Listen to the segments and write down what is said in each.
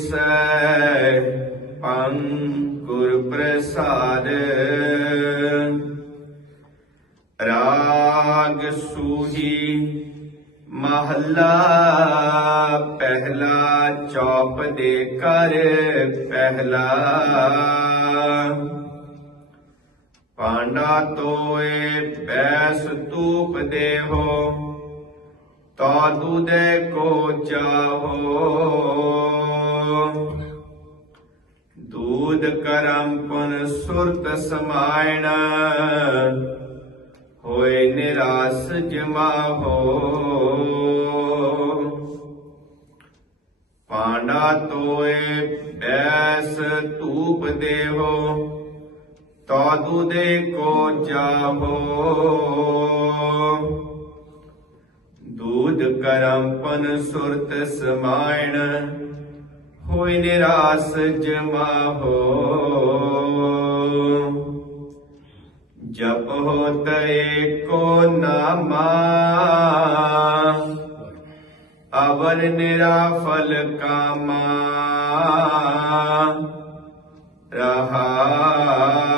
ਸੈ ਪੰਨ ਗੁਰ ਪ੍ਰਸਾਦ ਰਾਗ ਸੂਹੀ ਮਹੱਲਾ ਪਹਿਲਾ ਚੌਪ ਦੇ ਕਰ ਪਹਿਲਾ ਪਾਂਡਾ ਤੋਏ ਬੈਸ ਤੂਪ ਦੇਹੋ ਤਾਦੂ ਦੇ ਕੋ ਚਾਹੋ। ਦੂਧ ਕਰਮ ਪੁਨ ਸੁਰਤ ਸਮਾਇਣ, ਹੋਏ ਨਿਰਾਸ ਜਮਾਹੋ ਪਾਂਡਾ ਤੋਏ ਬੈਸ ਧੂਪ ਦੇਹੋ ਤਾ ਦੇ ਕੋ ਚਾਹੋ। ਦੂਧ ਕਰਮ ਪਨ ਸੁਰਤ ਸਮਾਇਣ ਹੋਇ ਨਿਰਾਸ ਜਮਾਹੋ ਜਪ ਹੋਤ ਏਕੋ ਨਾਮਾ ਅਵਰ ਨਿਰਾਫਲ ਕਾਮਾ ਰਹਾਉ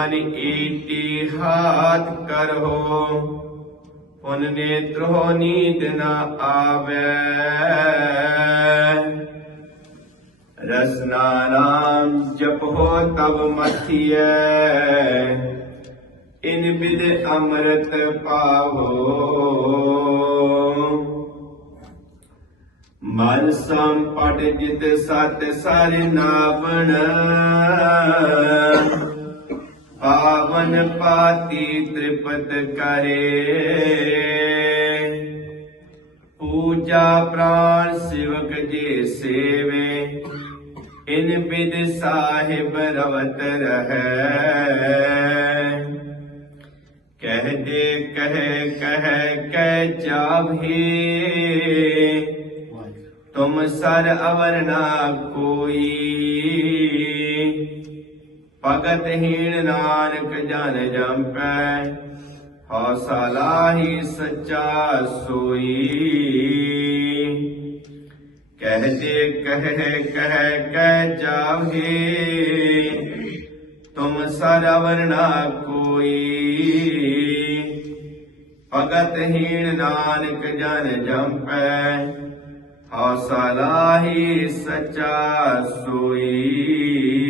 ਮਨ ਈਟੀ ਹਾਥ ਕਰੋ ਪੁਨ ਨੇਤਰੋ ਨੀਂਦ ਨਾ ਆਵੇ। ਰਸਨਾ ਨਾਮ ਜਪੋ ਤਬ ਮਥਿਐ, ਇਨ ਬਿਦ ਅੰਮ੍ਰਿਤ ਪਾਵੋ। ਮਨ ਸੰਪਟ ਜਿਤ ਸਤ ਸਰ ਨਾਵਣ ਪਾਵਨ ਪਾਤੀ ਤ੍ਰਿਪਤ ਕਰੇ ਪੂਜਾ ਪ੍ਰਾਨ ਸਿਵਕ ਜੇ ਸੇਵੇ ਇਨ ਬਿਦ ਸਾਹਿਬ ਰਵਤ ਰਹੈ ਕਹਦੇ ਕਹੇ ਕਹੇ ਕਹਿ ਜਾਭੀ ਤੁਮ ਸਰ ਅਵਰ ਨਾ ਕੋਈ ਭਗਤ ਹੀਣ ਨਾਨਕ ਜਨ ਜੰਪੈ ਹਉਸਾ ਲਾਹੀ ਸੱਚਾ ਸੋਈ। ਕਹਦੇ ਕਹੇ, ਕਹਿ ਕਹਿ ਜਾਵੇ ਤੁਮ ਸਰਵਰ ਨਾ ਕੋਈ। ਭਗਤ ਹੀਣ ਨਾਨਕ ਜਨ ਜੰਪੈ ਹਉਸਾ ਲਾਹੀ ਸੱਚਾ ਸੋਈ।